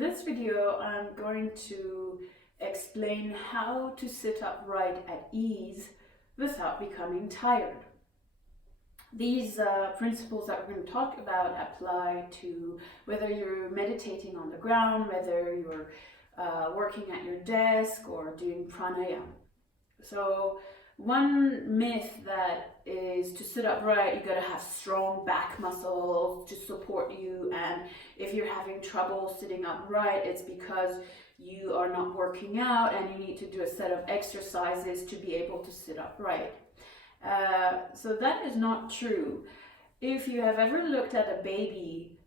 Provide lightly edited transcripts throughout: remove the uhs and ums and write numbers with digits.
this video, I'm going to explain how to sit upright at ease without becoming tired. These principles that we're going to talk about apply to whether you're meditating on the ground, whether you're working at your desk or doing pranayama. So one myth that is to sit upright, you gotta have strong back muscles to support you, and if you're having trouble sitting upright, it's because you are not working out and you need to do a set of exercises to be able to sit upright. So that is not true. If you have ever looked at a baby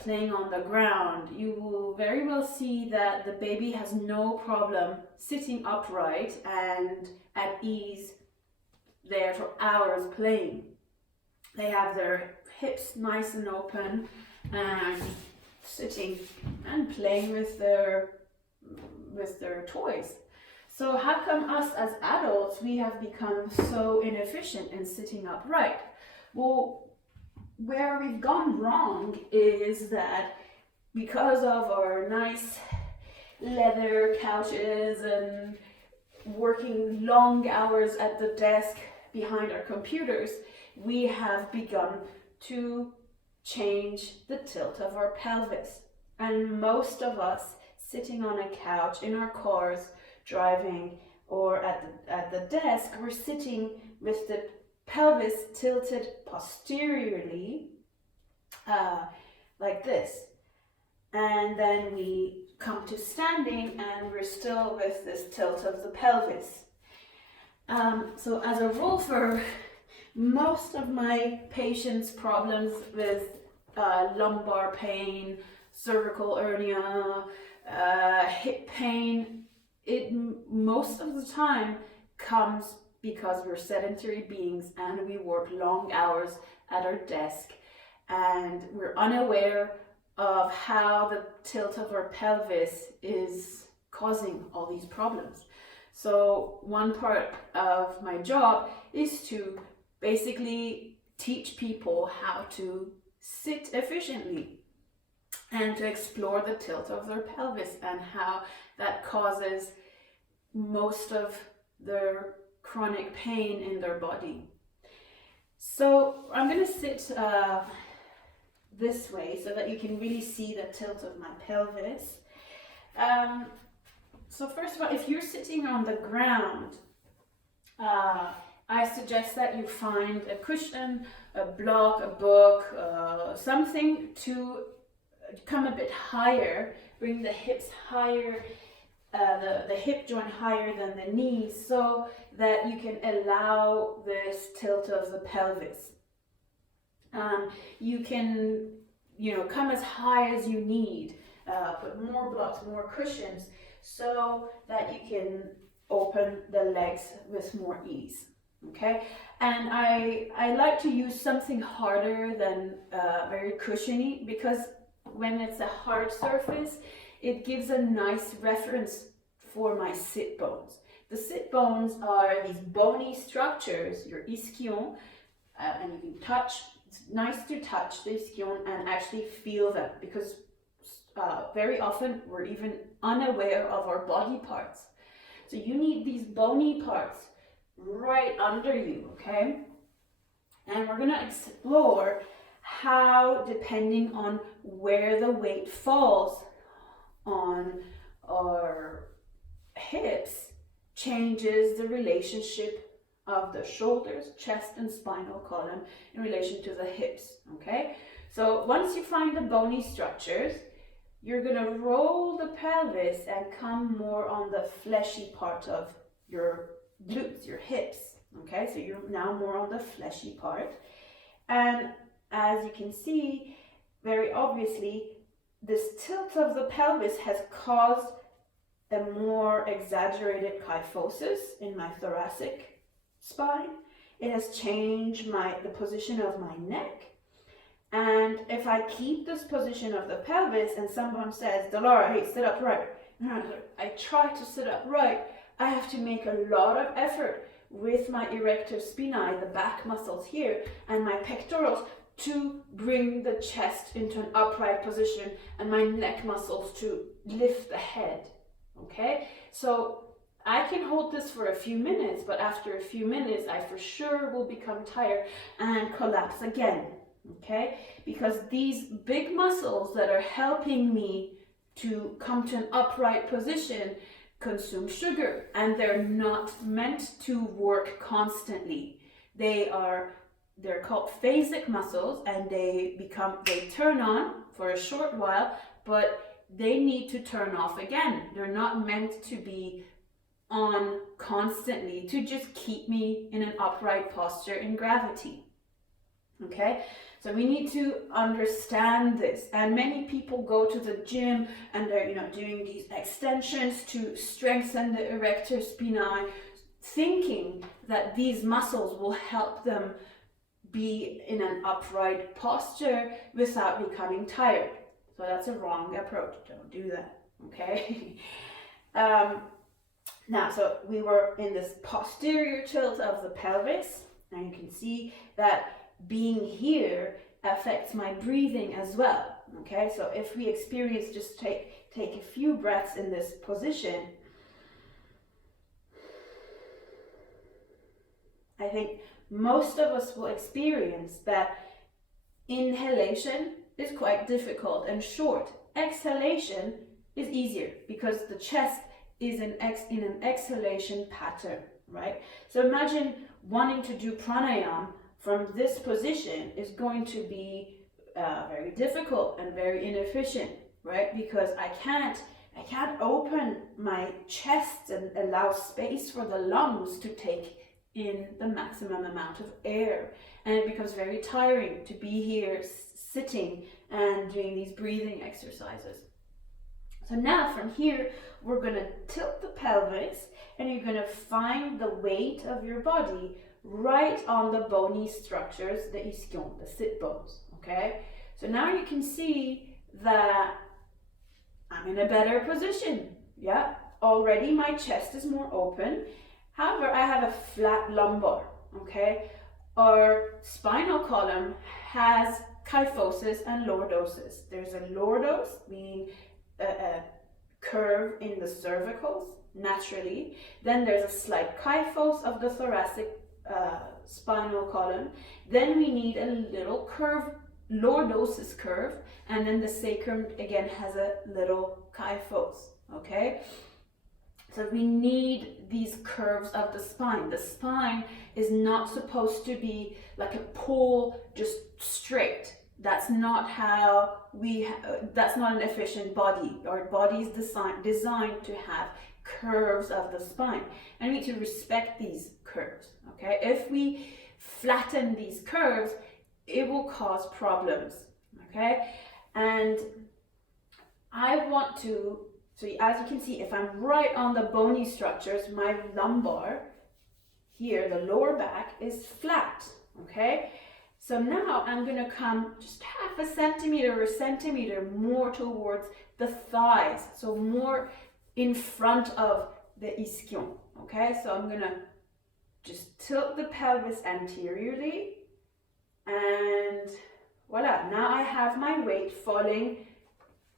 playing on the ground, you will very well see that the baby has no problem sitting upright and at ease there for hours playing. They have their hips nice and open and sitting and playing with their toys. So how come us as adults, we have become so inefficient in sitting upright? Well, where we've gone wrong is that because of our nice leather couches and working long hours at the desk behind our computers, we have begun to change the tilt of our pelvis. And most of us sitting on a couch in our cars, driving, or at the desk, we're sitting with the pelvis tilted posteriorly like this, and then we come to standing and we're still with this tilt of the pelvis. So as a Rolfer, most of my patients' problems with lumbar pain, cervical hernia, hip pain, it most of the time comes because we're sedentary beings and we work long hours at our desk and we're unaware of how the tilt of our pelvis is causing all these problems. So one part of my job is to basically teach people how to sit efficiently and to explore the tilt of their pelvis and how that causes most of their chronic pain in their body. So I'm going to sit this way so that you can really see the tilt of my pelvis. So first of all, if you're sitting on the ground, I suggest that you find a cushion, a block, a book, something to come a bit higher, bring the hips higher, the hip joint higher than the knees, so that you can allow this tilt of the pelvis. You can, come as high as you need, put more blocks, more cushions, so that you can open the legs with more ease. Okay, and I like to use something harder than very cushiony, because when it's a hard surface, it gives a nice reference for my sit bones. The sit bones are these bony structures, your ischion, and you can touch. It's nice to touch the ischion and actually feel them, because very often we're even unaware of our body parts. So you need these bony parts right under you, okay? And we're gonna explore how, depending on where the weight falls on our hips, changes the relationship of the shoulders, chest, and spinal column in relation to the hips, okay? So once you find the bony structures, you're gonna roll the pelvis and come more on the fleshy part of your glutes, your hips, okay? So you're now more on the fleshy part. And as you can see, very obviously, this tilt of the pelvis has caused a more exaggerated kyphosis in my thoracic spine. It has changed the position of my neck. And if I keep this position of the pelvis and someone says, Delara, hey, sit upright. I try to sit upright. I have to make a lot of effort with my erector spinae, the back muscles here, and my pectorals to bring the chest into an upright position and my neck muscles to lift the head. Okay, so I can hold this for a few minutes, but after a few minutes I for sure will become tired and collapse again. Okay, because these big muscles that are helping me to come to an upright position consume sugar, and they're not meant to work constantly. They're called phasic muscles, and they turn on for a short while, but they need to turn off again. They're not meant to be on constantly to just keep me in an upright posture in gravity. Okay, so we need to understand this, and many people go to the gym and they're doing these extensions to strengthen the erector spinae, thinking that these muscles will help them be in an upright posture without becoming tired. So that's a wrong approach. Don't do that. Okay. Now, so we were in this posterior tilt of the pelvis, and you can see that being here affects my breathing as well. Okay, so if we experience, just take a few breaths in this position, I think most of us will experience that inhalation is quite difficult and short. Exhalation is easier because the chest is in an exhalation pattern, right? So imagine wanting to do pranayama from this position is going to be very difficult and very inefficient, right? Because I can't open my chest and allow space for the lungs to take in the maximum amount of air, and it becomes very tiring to be here sitting and doing these breathing exercises. So now from here we're going to tilt the pelvis, and you're going to find the weight of your body right on the bony structures, the ischion, the sit bones. Okay, so now you can see that I'm in a better position. Yeah, already my chest is more open. However, I have a flat lumbar. Okay, our spinal column has kyphosis and lordosis. There's a lordos, meaning a curve in the cervicals naturally. Then there's a slight kyphos of the thoracic spinal column. Then we need a little curve, lordosis curve, and then the sacrum again has a little kyphos. Okay, so we need these curves of the spine. The spine is not supposed to be like a pole, just straight. That's not how that's not an efficient body. Our body is designed to have curves of the spine, and we need to respect these curves. Okay, if we flatten these curves, it will cause problems. Okay, and I want to, so as you can see, if I'm right on the bony structures, my lumbar here, the lower back, is flat. Okay, so now I'm going to come just half a centimeter or a centimeter more towards the thighs, so more in front of the ischion. Okay, so I'm going to just tilt the pelvis anteriorly, and voila, now I have my weight falling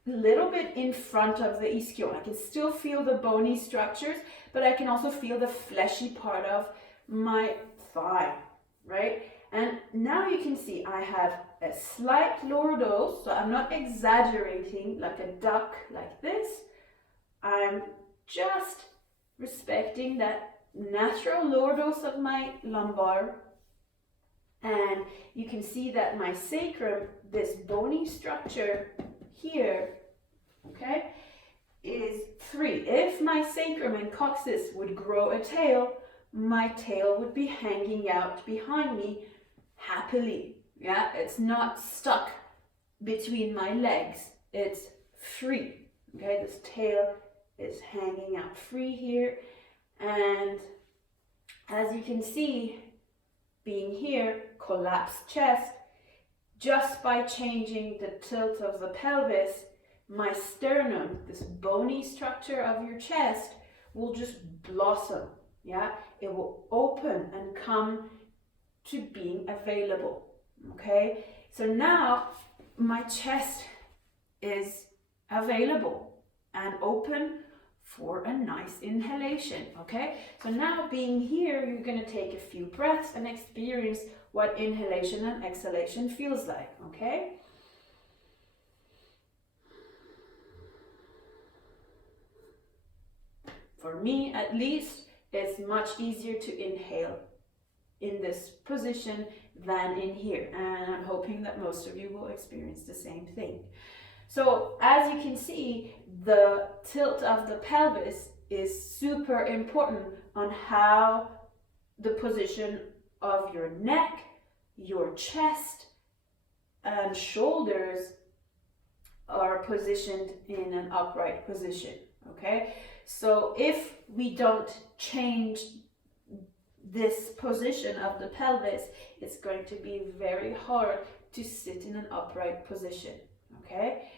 a little bit in front of the ischion. I can still feel the bony structures, but I can also feel the fleshy part of my thigh, right? And now you can see I have a slight lordos, so I'm not exaggerating like a duck like this. I'm just respecting that natural lordos of my lumbar, and you can see that my sacrum, this bony structure here, okay, is free. If my sacrum and coccyx would grow a tail, my tail would be hanging out behind me happily. Yeah, it's not stuck between my legs, it's free. Okay, this tail is hanging out free here, and as you can see, being here, collapsed chest, just by changing the tilt of the pelvis, my sternum, this bony structure of your chest, will just blossom. Yeah, it will open and come to being available. Okay, So now my chest is available and open for a nice inhalation, okay? So now being here, you're gonna take a few breaths and experience what inhalation and exhalation feels like, okay? For me, at least, it's much easier to inhale in this position than in here, and I'm hoping that most of you will experience the same thing. So as you can see, the tilt of the pelvis is super important on how the position of your neck, your chest, and shoulders are positioned in an upright position, okay? So if we don't change this position of the pelvis, it's going to be very hard to sit in an upright position, okay?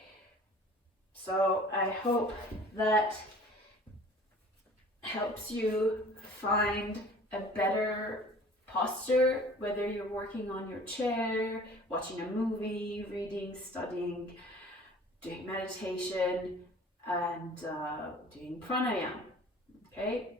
So I hope that helps you find a better posture, whether you're working on your chair, watching a movie, reading, studying, doing meditation, and doing pranayama, okay?